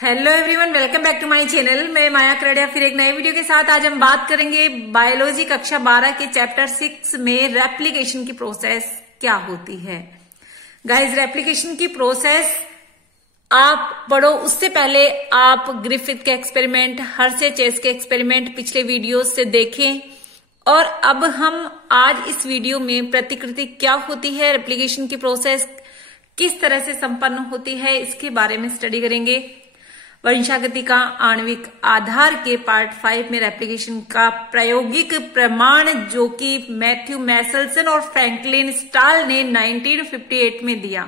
Hello everyone, welcome back to my channel. मैं माया करड़िया फिर एक नए वीडियो के साथ। आज हम बात करेंगे बायोलॉजी कक्षा 12 के चैप्टर 6 में रेप्लिकेशन की प्रोसेस क्या होती है। गाइस, रेप्लिकेशन की प्रोसेस आप पढ़ो उससे पहले आप ग्रिफिथ के एक्सपेरिमेंट, हर्शे चेस के एक्सपेरिमेंट पिछले वीडियोस से देखें। और अब हम आज इस वीडियो में प्रतिकृति क्या होती है, रेप्लिकेशन की प्रोसेस किस तरह से संपन्न होती है, इसके बारे में स्टडी करेंगे। वंशागति का आणविक आधार के पार्ट 5 में रेप्लिकेशन का प्रायोगिक प्रमाण जो कि मैथ्यू मैसेल्सन और फ्रैंकलिन स्टाल ने 1958 में दिया,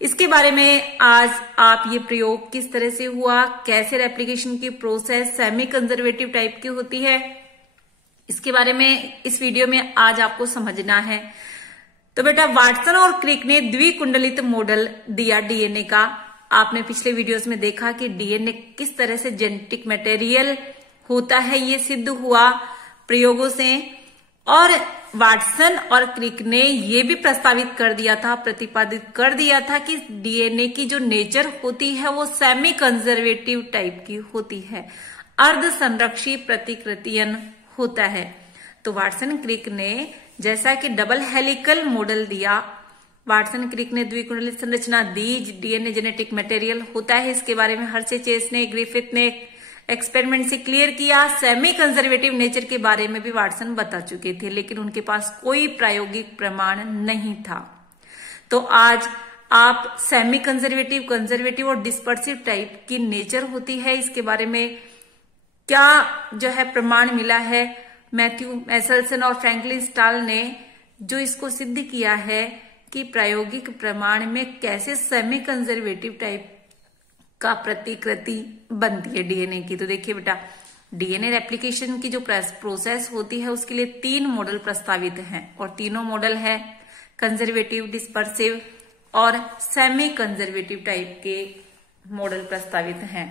इसके बारे में आज आप ये प्रयोग किस तरह से हुआ, कैसे रेप्लिकेशन की प्रोसेस सेमी कंजर्वेटिव टाइप की होती है, इसके बारे में इस वीडियो में आज आपको समझना है। तो बेटा, वाटसन और क्रिक ने द्विकुंडलित मॉडल दिया डीएनए का। आपने पिछले वीडियोस में देखा कि डीएनए किस तरह से जेनेटिक मटेरियल होता है, ये सिद्ध हुआ प्रयोगों से। और वाटसन और क्रिक ने ये भी प्रस्तावित कर दिया था, प्रतिपादित कर दिया था कि डीएनए की जो नेचर होती है वो सेमी कंजर्वेटिव टाइप की होती है, अर्ध संरक्षी प्रतिकृतियन होता है। तो वाटसन क्रिक ने जैसा कि डबल हेलिकल मॉडल दिया, वाटसन क्रिक ने द्विकुंडलित संरचना दी, डीएनए जेनेटिक मटेरियल होता है, इसके बारे में हर्शे चेस ने, ग्रिफिथ ने एक्सपेरिमेंट से क्लियर किया। सेमी कंजर्वेटिव नेचर के बारे में भी वाटसन बता चुके थे, लेकिन उनके पास कोई प्रायोगिक प्रमाण नहीं था। तो आज आप सेमी कंजर्वेटिव, कंजर्वेटिव और डिस्पर्सिव टाइप की नेचर होती है, इसके बारे में क्या जो है प्रमाण मिला है, मैथ्यू मैसेल्सन और फ्रैंकलिन स्टाल ने जो इसको सिद्ध किया है कि प्रायोगिक प्रमाण में कैसे सेमी कंजर्वेटिव टाइप का प्रतिकृति बनती है डीएनए की। तो देखिए बेटा, डीएनए रेप्लिकेशन की जो प्रोसेस होती है उसके लिए 3 मॉडल प्रस्तावित हैं, और तीनों मॉडल है कंजर्वेटिव, डिस्पर्सिव और सेमी कंजर्वेटिव टाइप के मॉडल प्रस्तावित हैं।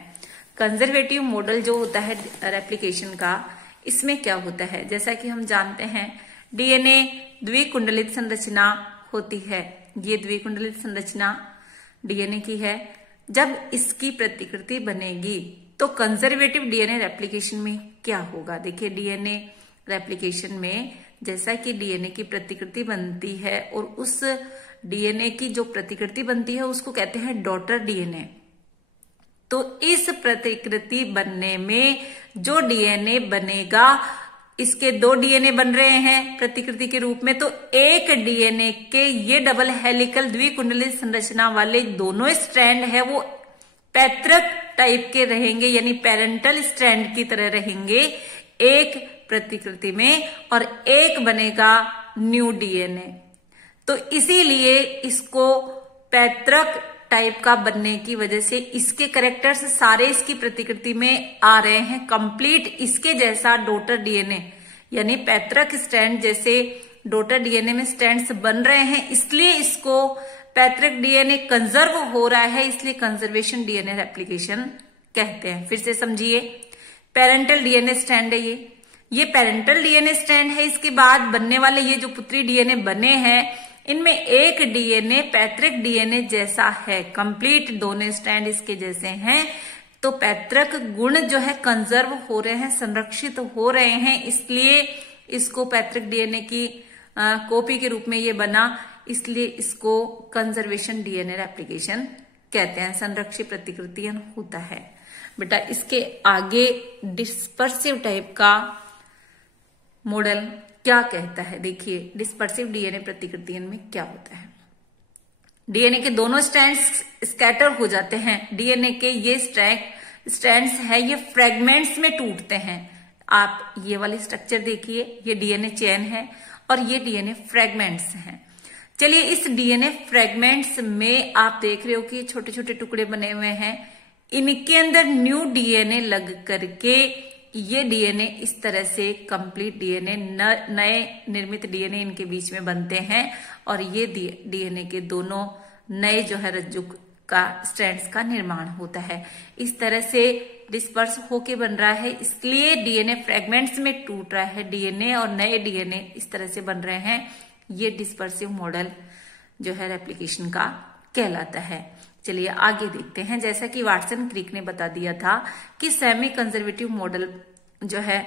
कंजर्वेटिव मॉडल जो होता है रेप्लिकेशन का, इसमें क्या होता है, जैसा कि हम जानते हैं डीएनए द्विकुंडलित संरचना होती है। ये द्विकुंडलित संरचना डीएनए की है। जब इसकी प्रतिकृति बनेगी तो कंजर्वेटिव डीएनए रेप्लिकेशन में क्या होगा। देखिए, डीएनए रेप्लिकेशन में जैसा कि डीएनए की प्रतिकृति बनती है और उस डीएनए की जो प्रतिकृति बनती है उसको कहते हैं डॉटर डीएनए। तो इस प्रतिकृति बनने में जो डीएनए बनेगा, इसके 2 डीएनए बन रहे हैं प्रतिकृति के रूप में। तो एक डीएनए के ये डबल हेलिकल द्विकुंडलित संरचना वाले दोनों स्ट्रैंड है वो पैतृक टाइप के रहेंगे, यानी पेरेंटल स्ट्रैंड की तरह रहेंगे एक प्रतिकृति में, और एक बनेगा न्यू डीएनए। तो इसीलिए इसको पैतृक टाइप का बनने की वजह से इसके कैरेक्टर्स सारे इसकी प्रतिकृति में आ रहे हैं कंप्लीट इसके जैसा डॉटर डीएनए, यानी पैतृक स्ट्रैंड जैसे डॉटर डीएनए में स्ट्रैंड्स बन रहे हैं, इसलिए इसको पैतृक डीएनए कंजर्व हो रहा है, इसलिए कंजर्वेशन डीएनए रेप्लिकेशन कहते हैं। फिर से समझिए, पेरेंटल डीएनए स्ट्रैंड है ये पेरेंटल डीएनए स्ट्रैंड है। इसके बाद बनने वाले ये जो पुत्री डीएनए बने हैं, इनमें एक डीएनए पैतृक डीएनए जैसा है, कंप्लीट दोनों स्ट्रैंड इसके जैसे हैं। तो पैतृक गुण जो है कंजर्व हो रहे हैं, संरक्षित हो रहे हैं, इसलिए इसको पैतृक डीएनए की कॉपी के रूप में ये बना, इसलिए इसको कंजर्वेशन डीएनए रेप्लिकेशन कहते हैं, संरक्षित प्रतिकृतियन होता है। बेटा, इसके आगे डिस्पर्सिव टाइप का मॉडल क्या कहता है। देखिए, डिस्पर्सिव डीएनए प्रतिकृतियन में क्या होता है, डीएनए के दोनों स्ट्रैंड्स स्कैटर हो जाते हैं। डीएनए के ये स्ट्रैंड्स है ये फ्रेगमेंट्स में टूटते हैं। आप ये वाली स्ट्रक्चर देखिए, ये डीएनए चेन है और ये डीएनए फ्रेगमेंट्स हैं। चलिए, इस डीएनए फ्रेगमेंट्स में आप देख रहे हो कि छोटे छोटे टुकड़े बने हुए हैं, इनके अंदर न्यू डीएनए लग करके ये डीएनए इस तरह से कंप्लीट डीएनए, नए निर्मित डीएनए इनके बीच में बनते हैं, और ये डीएनए के दोनों नए जो है रज्जु का स्ट्रैंड्स का निर्माण होता है। इस तरह से डिस्पर्स होके बन रहा है, इसलिए डीएनए फ्रेगमेंट्स में टूट रहा है डीएनए, और नए डीएनए इस तरह से बन रहे हैं। ये डिस्पर्सिव मॉडल जो है रेप्लिकेशन का कहलाता है। चलिए आगे देखते हैं। जैसा कि वाटसन क्रिक ने बता दिया था कि सेमी कंजर्वेटिव मॉडल जो है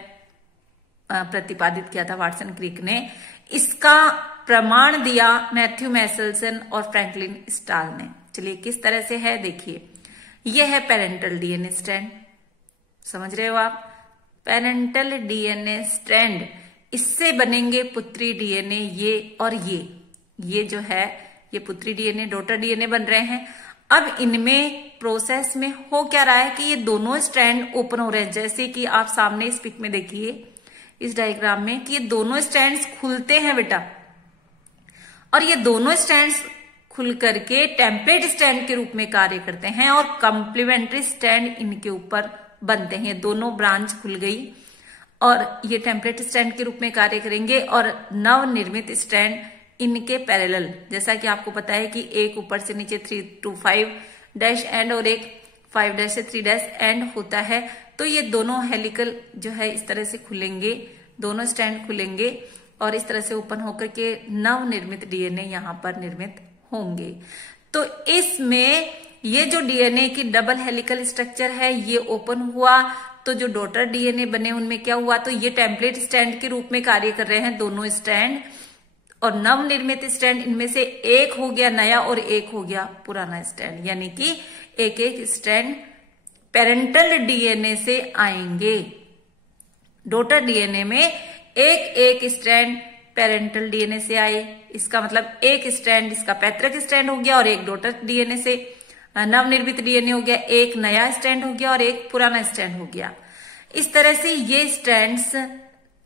प्रतिपादित किया था वाटसन क्रिक ने, इसका प्रमाण दिया मैथ्यू मैसेल्सन और फ्रैंकलिन स्टाल ने। चलिए किस तरह से है देखिए, यह है पेरेंटल डीएनए स्ट्रैंड, समझ रहे हो आप, पेरेंटल डीएनए स्ट्रैंड, इससे बनेंगे पुत्री डीएनए, ये और ये जो है ये पुत्री डीएनए डॉटर डीएनए बन रहे हैं। अब इनमें प्रोसेस में हो क्या रहा है कि ये दोनों स्ट्रैंड ओपन हो रहे हैं, जैसे कि आप सामने इस पिक में देखिए इस डायग्राम में कि ये दोनों स्ट्रैंड्स खुलते हैं बेटा, और ये दोनों स्ट्रैंड्स खुल करके टेम्पलेट स्ट्रैंड के रूप में कार्य करते हैं और कंप्लीमेंट्री स्ट्रैंड इनके ऊपर बनते हैं। दोनों ब्रांच खुल गई और ये टेम्पलेट स्ट्रैंड के रूप में कार्य करेंगे और नवनिर्मित स्ट्रैंड इनके पैरेलल, जैसा कि आपको पता है कि एक ऊपर से नीचे 3 to 5 डैश एंड और एक 5 डैश से 3 डैश एंड होता है। तो ये दोनों हेलिकल जो है इस तरह से खुलेंगे, दोनों स्ट्रैंड खुलेंगे और इस तरह से ओपन होकर के नवनिर्मित डीएनए यहां पर निर्मित होंगे। तो इसमें ये जो डीएनए की डबल हेलिकल स्ट्रक्चर है ये ओपन हुआ, तो जो डॉटर डीएनए बने उनमें क्या हुआ, तो ये टेम्पलेट स्ट्रैंड के रूप में कार्य कर रहे हैं दोनों स्ट्रैंड, और नवनिर्मित स्ट्रैंड इनमें से एक हो गया नया और एक हो गया पुराना स्ट्रैंड, यानी कि एक एक स्ट्रैंड पेरेंटल डीएनए से आएंगे। डॉटर डीएनए में एक एक स्ट्रैंड पेरेंटल डीएनए से आए, इसका मतलब एक स्ट्रैंड इसका पैतृक स्ट्रैंड हो गया और एक डॉटर डीएनए से नवनिर्मित डीएनए हो गया, एक नया स्ट्रैंड हो गया और एक पुराना स्ट्रैंड हो गया। इस तरह से ये स्ट्रैंड्स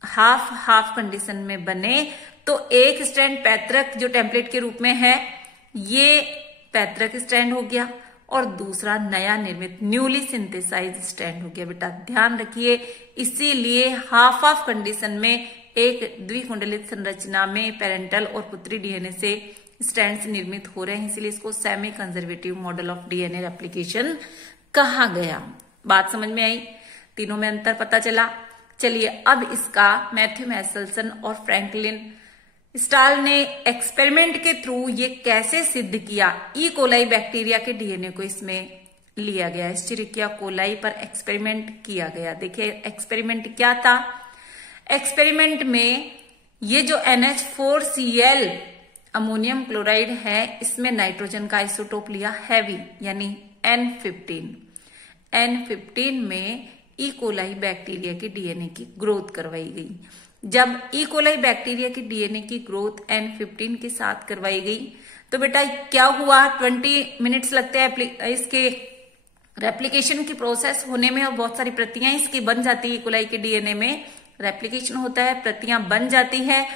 हाफ हाफ कंडीशन में बने, तो एक स्ट्रैंड पैतृक जो टेम्पलेट के रूप में है ये पैतृक स्ट्रैंड हो गया और दूसरा नया निर्मित न्यूली सिंथेसाइज स्ट्रैंड हो गया। बेटा ध्यान रखिए, इसीलिए हाफ हाफ कंडीशन में एक द्विकुंडलित संरचना में पेरेंटल और पुत्री डीएनए से स्ट्रैंड्स निर्मित हो रहे हैं, इसलिए इसको semi conservative model of DNA replication कहा गया। बात समझ में आई, तीनों में अंतर पता चला। चलिए अब इसका मैथ्यू मैसेल्सन और फ्रैंकलिन स्टाल ने एक्सपेरिमेंट के थ्रू ये कैसे सिद्ध किया। ई कोलाई बैक्टीरिया के डीएनए को इसमें लिया गया, एस्चेरिचिया कोलाई पर एक्सपेरिमेंट किया गया। देखिए एक्सपेरिमेंट क्या था, एक्सपेरिमेंट में ये जो NH4Cl अमोनियम क्लोराइड है इसमें नाइट्रोजन का आइसोटोप लिया हैवी, यानी N15। N15 में ई कोलाई बैक्टीरिया के डीएनए की ग्रोथ करवाई गई। जब ई कोलाई बैक्टीरिया की डीएनए की ग्रोथ N15 के साथ करवाई गई तो बेटा क्या हुआ, 20 मिनट्स लगते हैं इसके रेप्लिकेशन की प्रोसेस होने में और बहुत सारी प्रतियां इसकी बन जाती है। ई कोलाई के डीएनए में रेप्लिकेशन होता है, प्रतियां बन जाती है।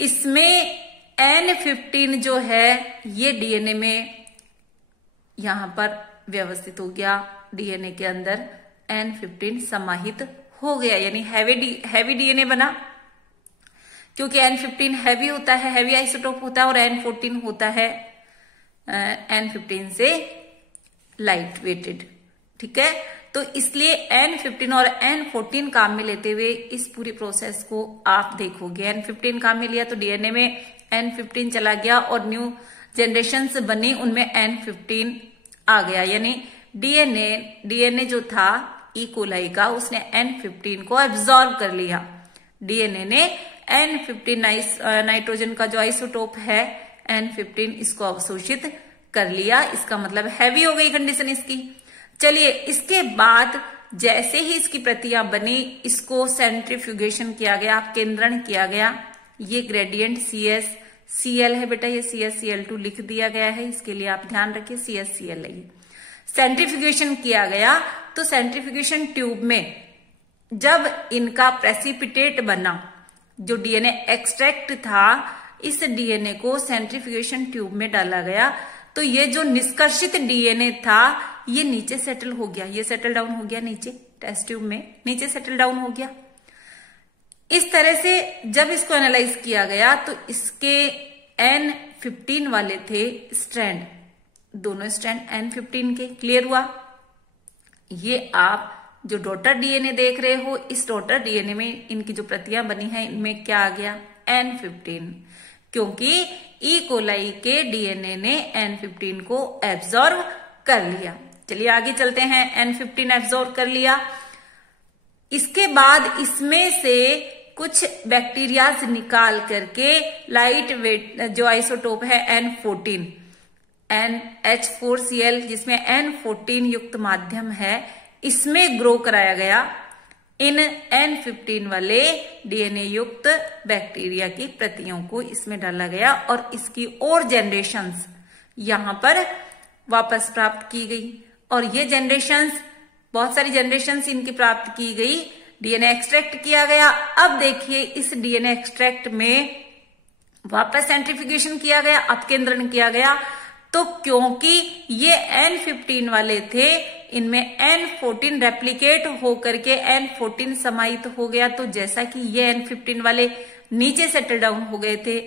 इसमें N15 जो है ये डीएनए में यहां पर व्यवस्थित हो गया, डीएनए के अंदर N15 समाहित हो गया, यानी हैवी डीएनए बना, क्योंकि N15 हैवी होता है, हैवी आइसोटोप होता है, और N14 होता है N15 से लाइट वेटेड। ठीक है, तो इसलिए N15 और N14 काम में लेते हुए इस पूरी प्रोसेस को आप देखोगे। N15 काम में लिया तो डीएनए में N15 चला गया और न्यू जनरेशंस बनी, उनमें N15 आ गया, यानी डीएनए जो था ई कोलाई का उसने N15 को एब्जॉर्ब कर लिया। डीएनए ने N15 नाइट्रोजन का जो आइसोटोप है N15 इसको अवशोषित कर लिया, इसका मतलब हैवी हो गई कंडीशन इसकी। चलिए इसके बाद जैसे ही इसकी प्रतियां बनी इसको सेंट्रीफ्यूगेशन किया गया, केंद्रण किया गया। ये ग्रेडियंट CSCl है बेटा, ये CSCl2 लिख दिया गया है, इसके लिए आप ध्यान रखिए CSCl है। सेंट्रीफ्यूगेशन किया गया तो सेंट्रीफ्यूगेशन ट्यूब में जब इनका प्रेसिपिटेट बना, जो डीएनए एक्सट्रैक्ट था, इस डीएनए को सेंट्रीफ्यूगेशन ट्यूब में डाला गया तो ये जो निष्कर्षित डीएनए था ये नीचे सेटल हो गया, ये सेटल डाउन हो गया नीचे, टेस्ट ट्यूब में नीचे सेटल डाउन हो गया। इस तरह से जब इसको एनालाइज किया गया तो इसके N15 वाले थे स्ट्रैंड, दोनों स्ट्रैंड N15 के। क्लियर हुआ? ये आप जो डॉटर डीएनए देख रहे हो, इस डॉटर डीएनए में इनकी जो प्रतियां बनी हैं इनमें क्या आ गया, N15, क्योंकि ई कोलाई के डीएनए ने N15 को एब्जॉर्ब कर लिया। चलिए आगे चलते हैं। N15 एब्जॉर्ब कर लिया। इसके बाद इसमें से कुछ बैक्टीरियाज निकाल करके लाइट वेट जो आइसोटोप है N14 NH4Cl जिसमें N14 युक्त माध्यम है, इसमें ग्रो कराया गया इन N15 वाले डीएनए युक्त बैक्टीरिया की प्रतियों को इसमें डाला गया और इसकी और जनरेशंस यहां पर वापस प्राप्त की गई। और ये जनरेशंस, बहुत सारी जनरेशंस इनकी प्राप्त की गई, डीएनए एक्सट्रैक्ट किया गया। अब देखिए इस डीएनए एक्सट्रैक्ट में वापस सेंट्रीफ्यूगेशन किया गया, अपकेंद्रण किया गया। तो क्योंकि ये N15 वाले थे, इनमें N14 रेप्लिकेट होकर के N14 समाहित हो गया। तो जैसा कि ये N15 वाले नीचे सेटल डाउन हो गए थे,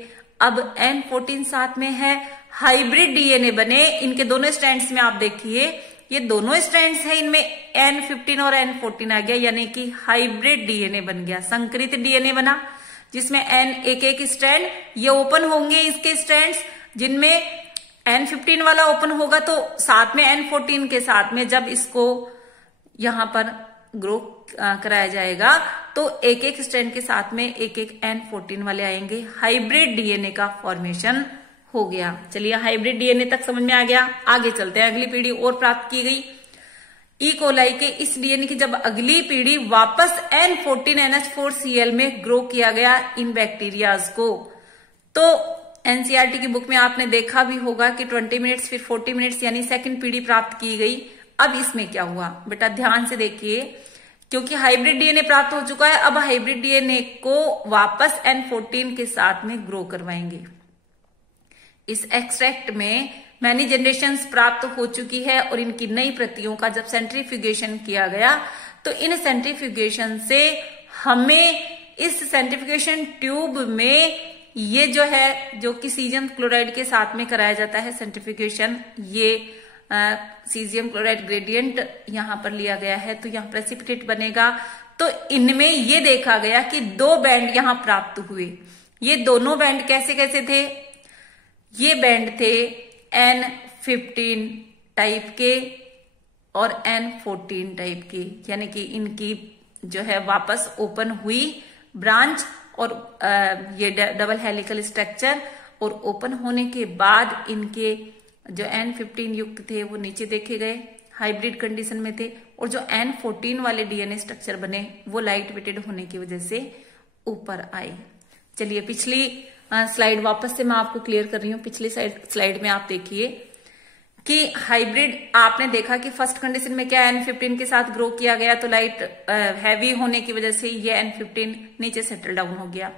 अब N14 साथ में है, हाइब्रिड डीएनए बने। इनके दोनों स्ट्रैंड्स में आप देखिए, ये दोनों स्ट्रैंड्स है, इनमें N15 और N14 आ गया, यानी कि हाइब्रिड डीएनए बन गया, संकरित डीएनए बना, जिसमें एक एक स्ट्रैंड ये ओपन होंगे, इसके स्ट्रैंड्स जिनमें N15 वाला ओपन होगा तो साथ में N14 के साथ में जब इसको यहां पर ग्रो कराया जाएगा तो एक एक स्ट्रैंड के साथ में एक एक N14 वाले आएंगे। हाइब्रिड डीएनए का फॉर्मेशन हो गया। चलिए हाइब्रिड डीएनए तक समझ में आ गया। आगे चलते हैं। अगली पीढ़ी और प्राप्त की गई ई कोलाई के इस डीएनए की जब अगली पीढ़ी वापस N14 NH4Cl में ग्रो किया गया इन बैक्टीरियाज को, तो एनसीईआरटी की बुक में आपने देखा भी होगा कि 20 मिनट्स फिर 40 मिनट्स यानी सेकंड पीढ़ी प्राप्त की गई। अब इसमें क्या हुआ बेटा, ध्यान से देखिए, क्योंकि हाइब्रिड डीएनए प्राप्त हो चुका है, अब हाइब्रिड डीएनए को वापस N14 के साथ में ग्रो करवाएंगे। इस एक्सट्रैक्ट में मैनी जनरेशंस प्राप्त हो चुकी है और इनकी नई प्रतियों का जब सेंट्रीफ्यूगेशन किया गया तो इन सेंट्रीफ्यूगेशन से हमें इस सेंट्रीफ्यूगेशन ट्यूब में ये जो है, जो कि सीजियम क्लोराइड के साथ में कराया जाता है सेंट्रीफ्यूगेशन, ये सीजियम क्लोराइड ग्रेडियंट यहां पर लिया गया है, तो यहाँ प्रेसिपिटेट बनेगा। तो इनमें ये देखा गया कि दो बैंड यहां प्राप्त हुए। ये दोनों बैंड कैसे कैसे थे? ये बैंड थे N15 टाइप के और N14 टाइप के, यानी कि इनकी जो है वापस ओपन हुई ब्रांच और ये डबल हेलिकल स्ट्रक्चर, और ओपन होने के बाद इनके जो N15 युक्त थे वो नीचे देखे गए, हाइब्रिड कंडीशन में थे, और जो N14 वाले डीएनए स्ट्रक्चर बने वो लाइट वेटेड होने की वजह से ऊपर आए। चलिए पिछली स्लाइड वापस से मैं आपको क्लियर कर रही हूं। पिछली स्लाइड में आप देखिए कि हाइब्रिड आपने देखा कि फर्स्ट कंडीशन में क्या N15 के साथ ग्रो किया गया, तो लाइट हैवी होने की वजह से ये N15 नीचे सेटल डाउन हो गया।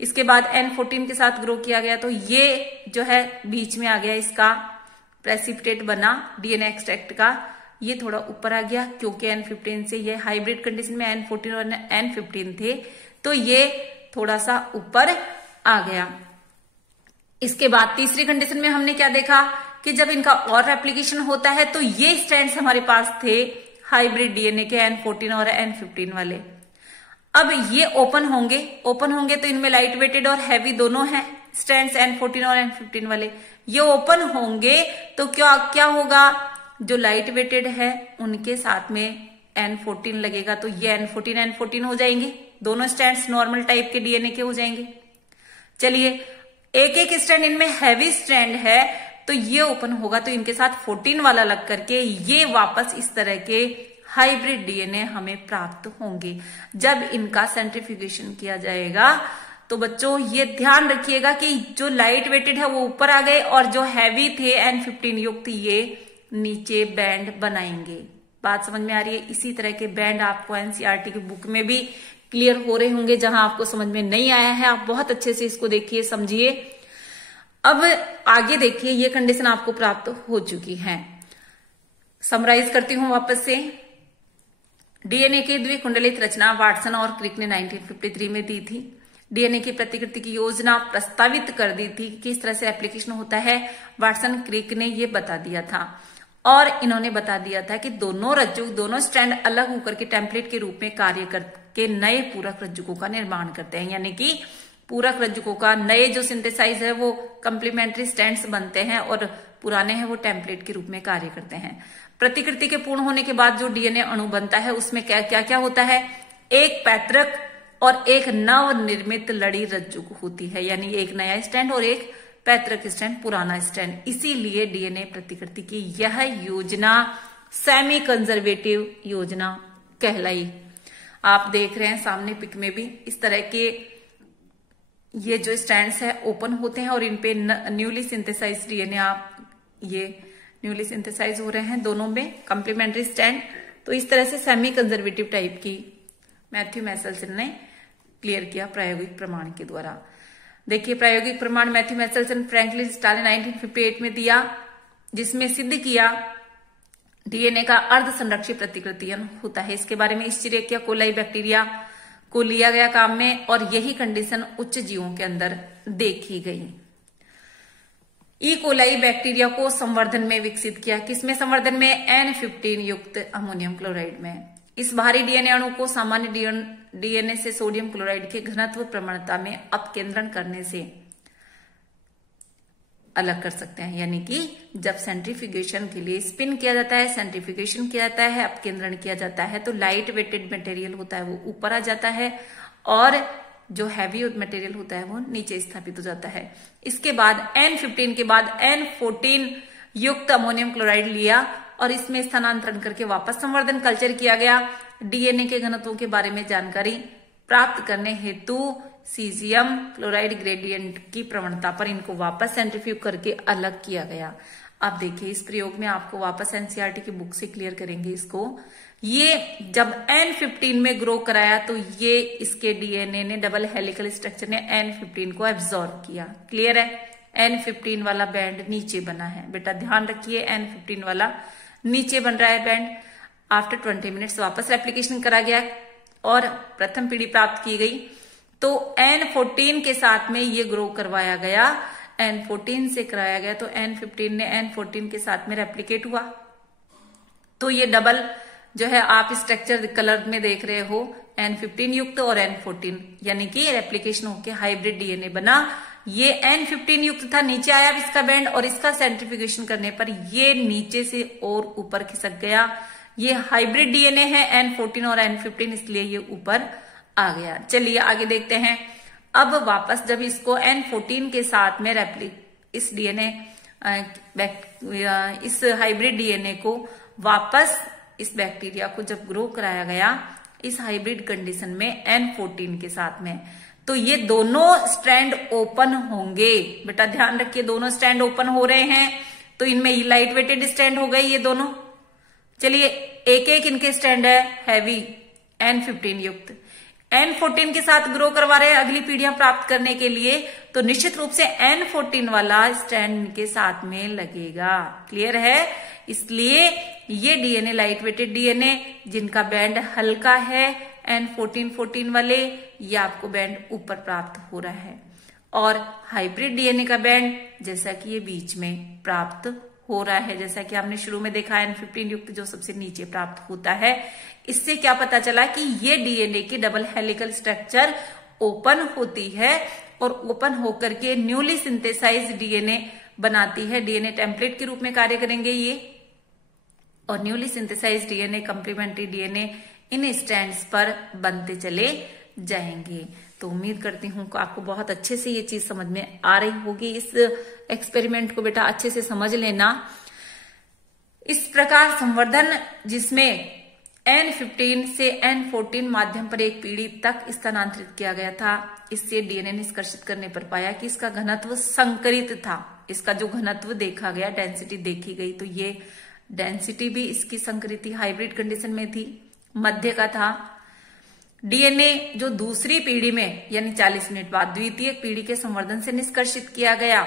इसके बाद N14 के साथ ग्रो किया गया तो ये जो है बीच में आ गया, इसका प्रेसिपिटेट बना डीएनए एक्सट्रैक्ट का, ये थोड़ा ऊपर आ गया क्योंकि N15 से ये हाइब्रिड कंडीशन में N14 और N15 थे तो ये थोड़ा सा ऊपर आ गया। इसके बाद तीसरी कंडीशन में हमने क्या देखा कि जब इनका और रेप्लिकेशन होता है तो ये स्ट्रैंड्स हमारे पास थे हाइब्रिड डीएनए के N14 और N15 वाले। अब ये ओपन होंगे तो इनमें लाइट वेटेड और हैवी दोनों हैं स्ट्रैंड्स N14 और N15 वाले। ये ओपन होंगे तो क्या होगा, जो लाइट वेटेड है उनके साथ में N14 लगेगा तो ये N14 हो जाएंगे, दोनों स्ट्रैंड्स नॉर्मल टाइप के डीएनए के हो जाएंगे। चलिए एक एक स्ट्रैंड इनमें हैवी स्ट्रैंड है तो ये ओपन होगा तो इनके साथ 14 वाला लग करके ये वापस इस तरह के हाइब्रिड डीएनए हमें प्राप्त होंगे। जब इनका सेंट्रीफ्यूगेशन किया जाएगा तो बच्चों ये ध्यान रखिएगा कि जो लाइट वेटेड है वो ऊपर आ गए और जो हैवी थे N15 युक्त ये नीचे बैंड बनाएंगे। बात समझ में आ रही है? इसी तरह के बैंड आपको एनसीईआरटी की बुक में भी क्लियर हो रहे होंगे। जहां आपको समझ में नहीं आया है आप बहुत अच्छे से इसको देखिए, समझिए। अब आगे देखिए, ये कंडीशन आपको प्राप्त हो चुकी है। समराइज करती हूं वापस से। डीएनए की द्विकुंडलित रचना वाटसन और क्रिक ने 1953 में दी थी। डीएनए की प्रतिकृति की योजना प्रस्तावित कर दी थी कि किस तरह से एप्लीकेशन होता है। वाटसन क्रिक ने ये बता दिया था और इन्होंने बता दिया था कि दोनों स्ट्रैंड अलग होकर के टेम्पलेट के रूप में कार्य करके नए पूरक रज्जुकों का निर्माण करते हैं, यानी कि पूरक रज्जुकों का नए जो सिंथेसाइज है वो कंप्लीमेंट्री स्ट्रैंड्स बनते हैं और पुराने हैं वो टेम्पलेट के रूप में कार्य करते हैं। प्रतिकृति के पूर्ण होने के बाद जो डीएनए अणु बनता है उसमें क्या क्या क्या होता है, एक पैतृक और एक नवनिर्मित लड़ी रज्जु होती है, यानी एक नया स्टैंड और एक पैतृक स्टैंड, पुराना स्टैंड। इसीलिए डीएनए प्रतिकृति की यह योजना सेमी कंजर्वेटिव योजना कहलाई। आप देख रहे हैं सामने पिक में भी इस तरह के ये जो स्टैंड्स है ओपन होते हैं और इनपे न्यूली सिंथेसाइज डीएनए आप ये न्यूली सिंथेसाइज हो रहे हैं दोनों में कंप्लीमेंट्री स्टैंड। तो इस तरह से सेमी कंजर्वेटिव टाइप की मैथ्यू मैसेल्सन ने क्लियर किया प्रायोगिक प्रमाण के द्वारा। देखिए प्रायोगिक प्रमाण मैथ्यू मैसेल्सन फ्रैंकलिन स्टाल ने 1958 में दिया, जिसमें सिद्ध किया डीएनए का अर्ध संरक्षित प्रतिकृतियन होता है। इसके बारे में इस्चेरिचिया कोलाई बैक्टीरिया को लिया गया काम में और यही कंडीशन उच्च जीवों के अंदर देखी गई। ई कोलाई बैक्टीरिया को संवर्धन में विकसित किया, किसमें संवर्धन में, N15 युक्त अमोनियम क्लोराइड में। इस भारी डीएनए अणु को सामान्य डीएनए से सोडियम क्लोराइड के घनत्व प्रवणता में अपकेंद्रण करने से अलग कर सकते हैं, यानी कि जब सेंट्रीफ्यूगेशन के लिए स्पिन किया जाता है, सेंट्रीफ्यूगेशन किया जाता है, अपकेंद्रण किया जाता है, तो लाइट वेटेड मटेरियल होता है वो ऊपर आ जाता है और जो हैवी मटेरियल होता है वो नीचे स्थापित हो जाता है। इसके बाद N15 के बाद N14 युक्त अमोनियम क्लोराइड लिया और इसमें स्थानांतरण करके वापस संवर्धन कल्चर किया गया। डीएनए के घनत्वों के बारे में जानकारी प्राप्त करने हेतु सीजियम क्लोराइड ग्रेडियंट की प्रवणता पर इनको वापस सेंट्रीफ्यूग करके अलग किया गया। अब देखिए इस प्रयोग में आपको वापस एनसीईआरटी की बुक से क्लियर करेंगे इसको। ये जब N15 में ग्रो कराया तो ये इसके डीएनए ने डबल हेलिकल स्ट्रक्चर ने N15 को एब्जॉर्ब किया। क्लियर है, N15 वाला बैंड नीचे बना है, बेटा ध्यान रखिए N15 वाला नीचे बन रहा है बैंड। आफ्टर 20 मिनट्स वापस रेप्लिकेशन करा गया और प्रथम पीढ़ी प्राप्त की गई। तो N14 के साथ में ये ग्रो करवाया गया, N14 से कराया गया तो N15 ने N14 के साथ में रेप्लिकेट हुआ। तो ये डबल जो है आप स्ट्रक्चर कलर में देख रहे हो N15 युक्त और N14, यानी कि रेप्लिकेशन होके हाइब्रिड डीएनए बना। ये N15 युक्त था, नीचे आया इसका बैंड और इसका सेंट्रीफ्यूगेशन करने पर ये नीचे से और ऊपर खिसक गया। ये हाइब्रिड डीएनए है N14 और N15, इसलिए ये ऊपर आ गया। चलिए आगे देखते हैं। अब वापस जब इसको N14 के साथ में इस डीएनए इस हाइब्रिड डीएनए को वापस इस बैक्टीरिया को जब ग्रो कराया गया इस हाइब्रिड कंडीशन में N14 के साथ में, तो ये दोनों स्ट्रैंड ओपन होंगे। बेटा ध्यान रखिए दोनों स्ट्रैंड ओपन हो रहे हैं, तो इनमें लाइट वेटेड स्ट्रैंड हो गए ये दोनों। चलिए एक एक इनके स्ट्रैंड है हैवी N15 युक्त। N14 के साथ ग्रो करवा रहे हैं अगली पीढ़ियां प्राप्त करने के लिए, तो निश्चित रूप से N14 वाला स्ट्रैंड के साथ में लगेगा। क्लियर है, इसलिए ये डीएनए लाइट वेटेड डीएनए जिनका बैंड हल्का है N14 वाले, ये आपको बैंड ऊपर प्राप्त हो रहा है और हाइब्रिड डीएनए का बैंड जैसा कि ये बीच में प्राप्त हो रहा है, जैसा कि आपने शुरू में देखा N15 युक्त जो सबसे नीचे प्राप्त होता है। इससे क्या पता चला कि ये डीएनए की डबल हेलिकल स्ट्रक्चर ओपन होती है और ओपन होकर के न्यूली सिंथेसाइज्ड डीएनए बनाती है। डीएनए टेम्पलेट के रूप में कार्य करेंगे ये, और newly synthesized DNA complementary DNA in strands पर बनते चले जाएंगे। तो उम्मीद करती हूँ कि आपको बहुत अच्छे से ये चीज समझ में आ रही होगी। इस एक्सपेरिमेंट को बेटा अच्छे से समझ लेना। इस प्रकार संवर्धन जिसमें N15 से N14 माध्यम पर एक पीढ़ी तक स्थानांतरित किया गया था, इससे डीएनए निष्कर्षित करने पर पाया कि इसका घनत्व संकरित था। इसका जो घनत्व देखा गया, डेंसिटी देखी गई, तो ये डेंसिटी भी इसकी संकरित हाइब्रिड कंडीशन में थी, मध्य का था। डीएनए जो दूसरी पीढ़ी में यानी 40 मिनट बाद द्वितीय पीढ़ी के संवर्धन से निष्कर्षित किया गया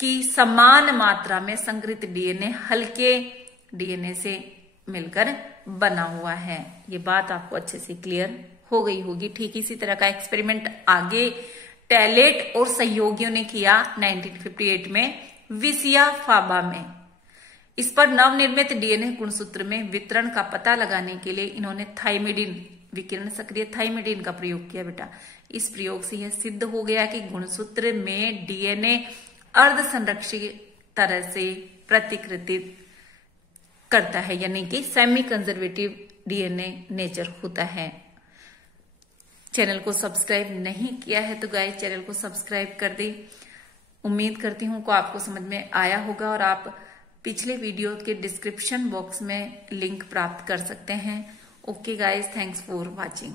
कि समान मात्रा में संकरित डीएनए हल्के डीएनए से मिलकर बना हुआ है। ये बात आपको अच्छे से क्लियर हो गई होगी। ठीक इसी तरह का एक्सपेरिमेंट आगे टैलेट और सहयोगियों ने किया 1958 में विसिया फाबा में। इस पर नवनिर्मित डीएनए गुणसूत्र में वितरण का पता लगाने के लिए इन्होंने थाइमिडिन, विकिरण सक्रिय थाइमिडिन का प्रयोग किया। बेटा इस प्रयोग से यह सिद्ध हो गया कि गुणसूत्र में डीएनए अर्ध संरक्षित तरह से प्रतिकृतित करता है, यानी कि सेमी कंजर्वेटिव डीएनए नेचर होता है। चैनल को सब्सक्राइब नहीं किया है तो गाइस चैनल को सब्सक्राइब कर दे। उम्मीद करती हूँ को आपको समझ में आया होगा और आप पिछले वीडियो के डिस्क्रिप्शन बॉक्स में लिंक प्राप्त कर सकते हैं। Okay guys, thanks for watching.